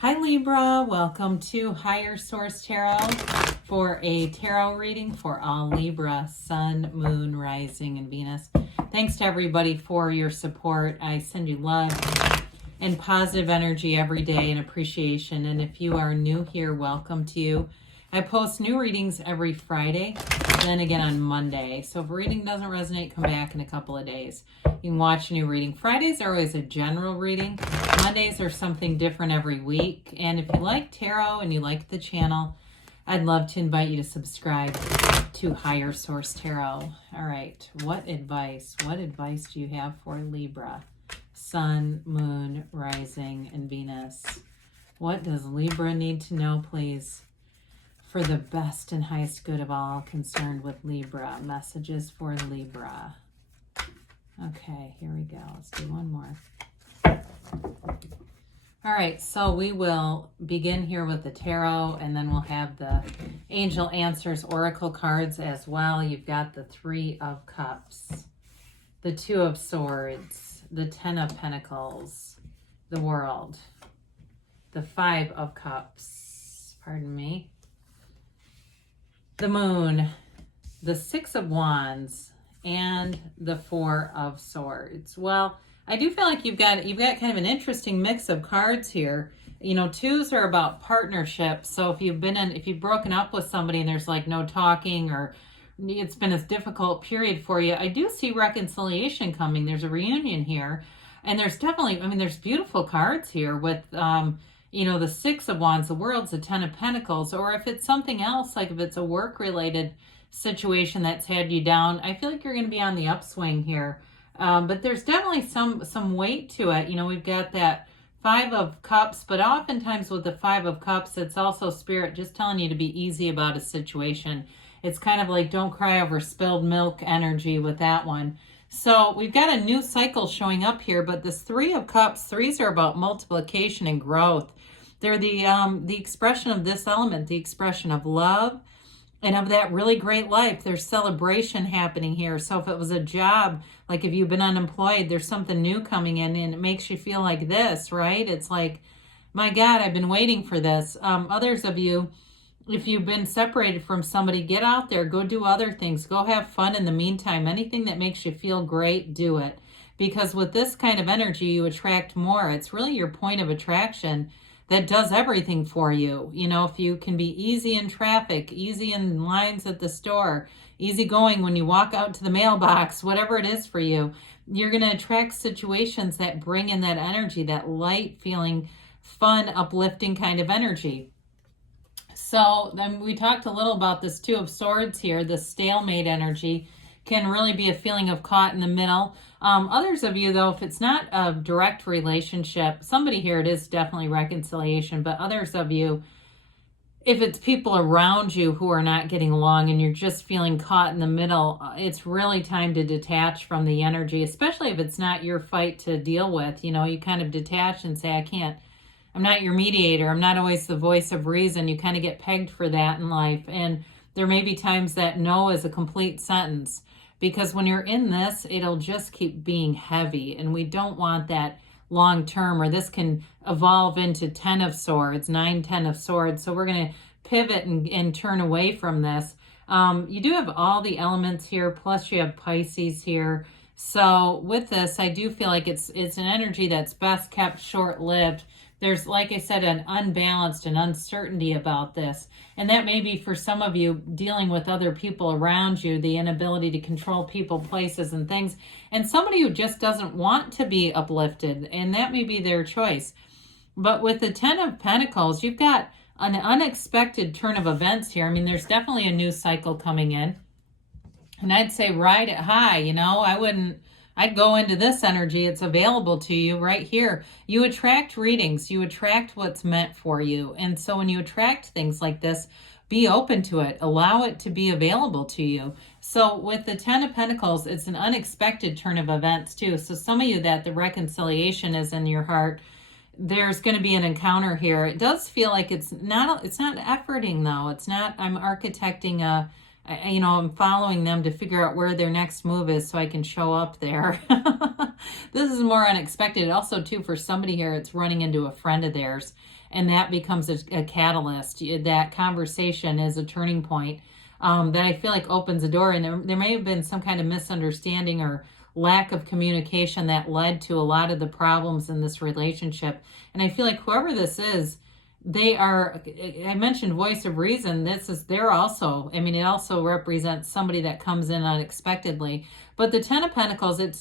Hi Libra, welcome to Higher Source Tarot for a tarot reading for all Libra, Sun, Moon, Rising, and Venus. Thanks to everybody for your support. I send you love and positive energy every day and appreciation. And if you are new here, welcome to you. I post new readings every Friday, then again on Monday. So if a reading doesn't resonate, come back in a couple of days. You can watch a new reading. Fridays are always a general reading. Mondays are something different every week. And if you like tarot and you like the channel, I'd love to invite you to subscribe to Higher Source Tarot. All right, what advice do you have for Libra? Sun, Moon, Rising, and Venus. What does Libra need to know, please, for the best and highest good of all concerned with Libra? Messages for Libra. Okay, here we go. Let's do one more. All right, so we will begin here with the tarot, and then we'll have the Angel Answers Oracle cards as well. You've got the Three of Cups, the Two of Swords, the Ten of Pentacles, the World, the Five of Cups, pardon me, the Moon, the Six of Wands, and the Four of Swords. Well, I do feel like you've got kind of an interesting mix of cards here. You know, twos are about partnership. So if you've broken up with somebody and there's like no talking, or it's been a difficult period for you, I do see reconciliation coming. There's a reunion here. And there's definitely, there's beautiful cards here with, the Six of Wands, the World's the Ten of Pentacles. Or if it's something else, like if it's a work-related situation that's had you down, I feel like you're going to be on the upswing here. But there's definitely some weight to it. You know, we've got that Five of Cups, but oftentimes with the Five of Cups, it's also Spirit just telling you to be easy about a situation. It's kind of like don't cry over spilled milk energy with that one. So we've got a new cycle showing up here, but this Three of Cups, threes are about multiplication and growth. They're the expression of this element, the expression of love, and of that really great life. There's celebration happening here. So if it was a job, like if you've been unemployed, there's something new coming in and it makes you feel like this, right? It's like, my God, I've been waiting for this. Others of you, if you've been separated from somebody, get out there, go do other things, go have fun in the meantime. Anything that makes you feel great, do it. Because with this kind of energy, you attract more. It's really your point of attraction that does everything for you. You know, if you can be easy in traffic, easy in lines at the store, easy going when you walk out to the mailbox, whatever it is for you, you're going to attract situations that bring in that energy, that light feeling, fun, uplifting kind of energy. So then we talked a little about this Two of Swords here, the stalemate energy can really be a feeling of caught in the middle. Others of you, though, if it's not a direct relationship, somebody here, it is definitely reconciliation, but others of you, if it's people around you who are not getting along and you're just feeling caught in the middle, it's really time to detach from the energy, especially if it's not your fight to deal with. You know, you kind of detach and say, I'm not your mediator. I'm not always the voice of reason. You kind of get pegged for that in life. And there may be times that no is a complete sentence. Because when you're in this, it'll just keep being heavy. And we don't want that long term, or this can evolve into 10 of Swords, 9, 10 of Swords. So we're going to pivot and turn away from this. You do have all the elements here, plus you have Pisces here. So with this, I do feel like it's an energy that's best kept short-lived. There's, like I said, an unbalanced and uncertainty about this. And that may be for some of you dealing with other people around you, the inability to control people, places, and things. And somebody who just doesn't want to be uplifted, and that may be their choice. But with the Ten of Pentacles, you've got an unexpected turn of events here. There's definitely a new cycle coming in. And I'd say ride it high, you know. I'd go into this energy. It's available to you right here. You attract readings. You attract what's meant for you. And so when you attract things like this, be open to it. Allow it to be available to you. So with the Ten of Pentacles, it's an unexpected turn of events too. So some of you that the reconciliation is in your heart, there's going to be an encounter here. It does feel like it's not efforting though. It's not, I'm architecting I'm following them to figure out where their next move is so I can show up there. This is more unexpected. Also, too, for somebody here, it's running into a friend of theirs, and that becomes a catalyst. That conversation is a turning point that I feel like opens a door. And there may have been some kind of misunderstanding or lack of communication that led to a lot of the problems in this relationship. And I feel like whoever this is, they are, I mentioned voice of reason. They're also, it also represents somebody that comes in unexpectedly. But the Ten of Pentacles, it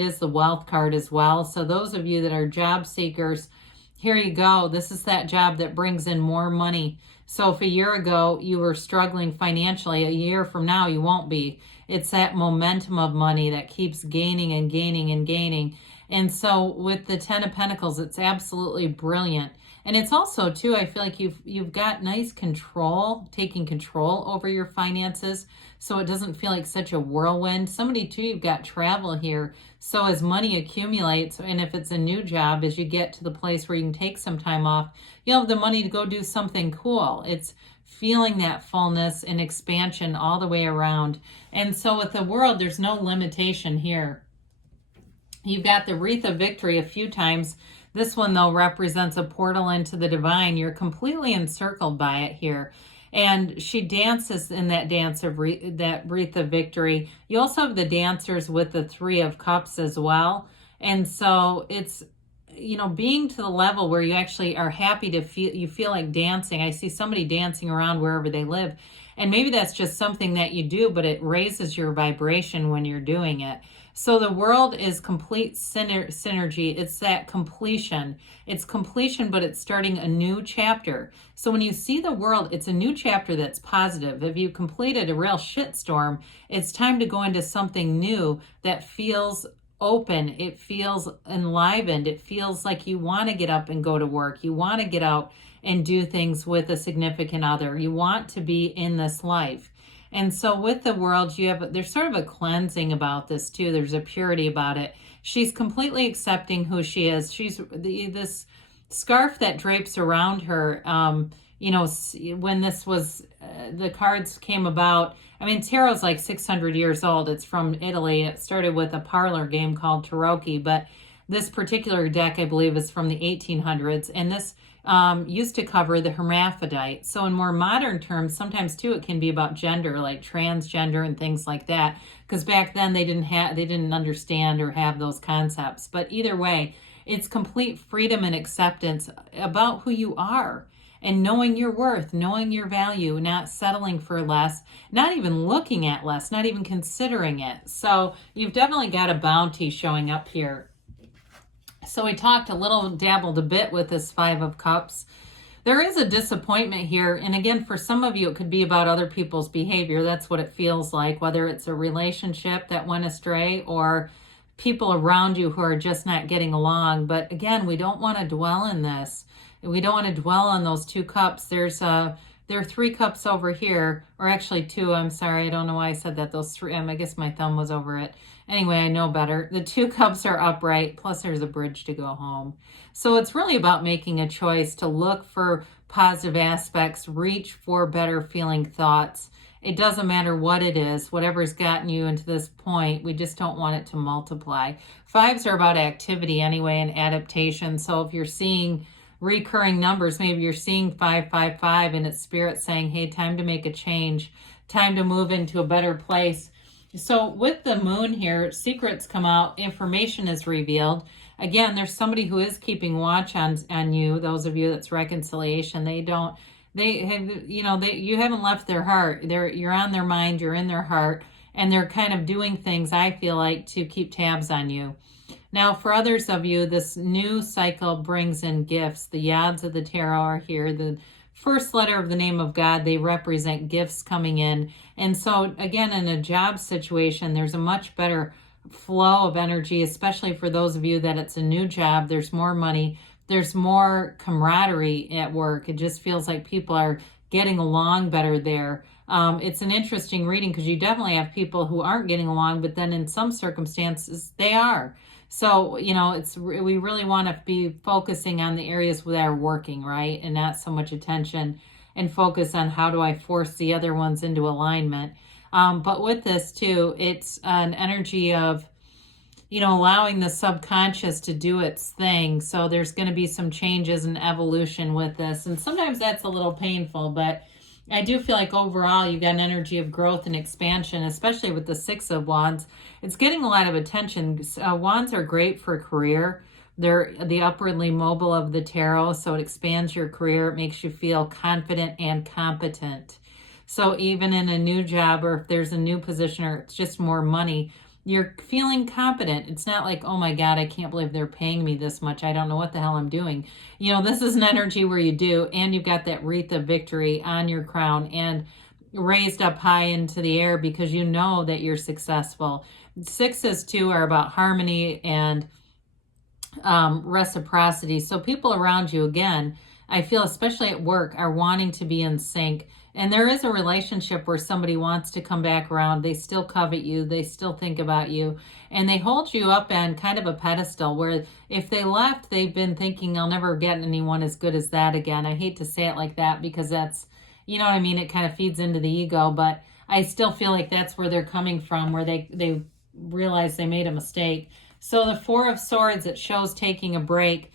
is the wealth card as well. So those of you that are job seekers, here you go. This is that job that brings in more money. So if a year ago you were struggling financially, a year from now you won't be. It's that momentum of money that keeps gaining and gaining and gaining. And so with the Ten of Pentacles, it's absolutely brilliant. And it's also, too, I feel like you've got nice control, taking control over your finances, so it doesn't feel like such a whirlwind. Somebody, too, you've got travel here. So as money accumulates, and if it's a new job, as you get to the place where you can take some time off, you'll have the money to go do something cool. It's feeling that fullness and expansion all the way around. And so with the world, there's no limitation here. You've got the Wreath of Victory a few times. This one, though, represents a portal into the divine. You're completely encircled by it here. And she dances in that dance of that Wreath of Victory. You also have the dancers with the Three of Cups as well. And so it's, being to the level where you actually are happy to feel like dancing. I see somebody dancing around wherever they live. And maybe that's just something that you do, but it raises your vibration when you're doing it. So the world is complete synergy. It's that completion. It's completion, but it's starting a new chapter. So when you see the world, it's a new chapter that's positive. If you completed a real shitstorm, it's time to go into something new that feels open. It feels enlivened. It feels like you want to get up and go to work. You want to get out and do things with a significant other. You want to be in this life. And so with the world, there's sort of a cleansing about this too. There's a purity about it. She's completely accepting who she is. She's this scarf that drapes around her. When this was, the cards came about, tarot's like 600 years old. It's from Italy. It started with a parlor game called Tarocchi, but this particular deck, I believe, is from the 1800s. And this used to cover the hermaphrodite. So in more modern terms, sometimes too, it can be about gender, like transgender and things like that. Because back then they didn't understand or have those concepts. But either way, it's complete freedom and acceptance about who you are and knowing your worth, knowing your value, not settling for less, not even looking at less, not even considering it. So you've definitely got a bounty showing up here. So we dabbled a bit with this Five of Cups. There is a disappointment here. And again, for some of you, it could be about other people's behavior. That's what it feels like, whether it's a relationship that went astray or people around you who are just not getting along. But again, we don't want to dwell in this. We don't want to dwell on those two cups. There are three cups over here, or actually two. I'm sorry. I don't know why I said that. Those three, I guess my thumb was over it. Anyway, I know better. The two cups are upright, plus there's a bridge to go home. So it's really about making a choice to look for positive aspects, reach for better feeling thoughts. It doesn't matter what it is, whatever's gotten you into this point, we just don't want it to multiply. Fives are about activity anyway and adaptation. So if you're seeing recurring numbers, maybe you're seeing 555 and it's spirit saying, hey, time to make a change, time to move into a better place. So with the moon here, secrets come out, information is revealed. Again, there's somebody who is keeping watch on you. Those of you that's reconciliation, you haven't left their heart. You're on their mind, you're in their heart, and they're kind of doing things, I feel like, to keep tabs on you. Now, for others of you, this new cycle brings in gifts. The Yads of the Tarot are here. The first letter of the name of God, they represent gifts coming in. And so, again, in a job situation, there's a much better flow of energy, especially for those of you that it's a new job. There's more money. There's more camaraderie at work. It just feels like people are getting along better there. It's an interesting reading because you definitely have people who aren't getting along, but then in some circumstances, they are. So, we really want to be focusing on the areas that are working, right? And not so much attention and focus on how do I force the other ones into alignment. But with this too, it's an energy of, you know, allowing the subconscious to do its thing. So there's going to be some changes and evolution with this. And sometimes that's a little painful, but I do feel like overall you got an energy of growth and expansion, especially with the Six of Wands. It's getting a lot of attention. Wands are great for career. They're the upwardly mobile of the tarot, so it expands your career. It makes you feel confident and competent. So even in a new job, or if there's a new position, or it's just more money, you're feeling competent. It's not like, oh my God, I can't believe they're paying me this much. I don't know what the hell I'm doing. You know, this is an energy where you do, and you've got that wreath of victory on your crown and raised up high into the air because you know that you're successful. Sixes too are about harmony and reciprocity. So people around you, again, I feel especially at work, are wanting to be in sync. And there is a relationship where somebody wants to come back around. They still covet you. They still think about you. And they hold you up on kind of a pedestal where if they left, they've been thinking, I'll never get anyone as good as that again. I hate to say it like that because that's, you know what I mean? It kind of feeds into the ego. But I still feel like that's where they're coming from, where they realize they made a mistake. So the Four of Swords, it shows taking a break.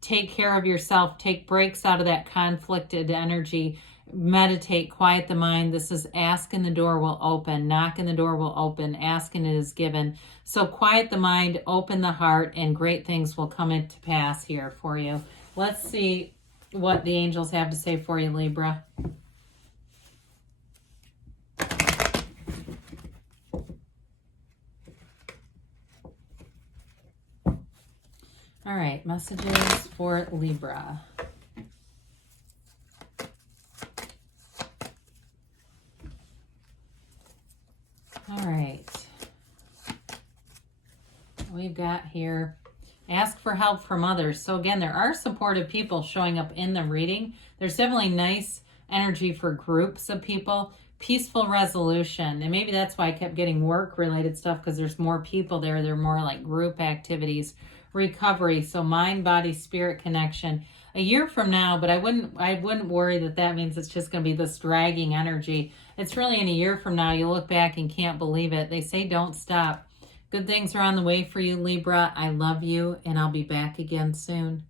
Take care of yourself. Take breaks out of that conflicted energy. Meditate, quiet the mind. This is ask and the door will open. Knock and the door will open. Ask and it is given. So quiet the mind, open the heart, and great things will come into pass here for you. Let's see what the angels have to say for you, Libra. All right, messages for Libra. All right. We've got here, ask for help from others. So again, there are supportive people showing up in the reading. There's definitely nice energy for groups of people. Peaceful resolution. And maybe that's why I kept getting work-related stuff, because there's more people there. They're more like group activities. Recovery. So mind, body, spirit connection. A year from now, but I wouldn't worry that means it's just going to be this dragging energy. It's really in a year from now, you look back and can't believe it. They say don't stop. Good things are on the way for you, Libra. I love you, and I'll be back again soon.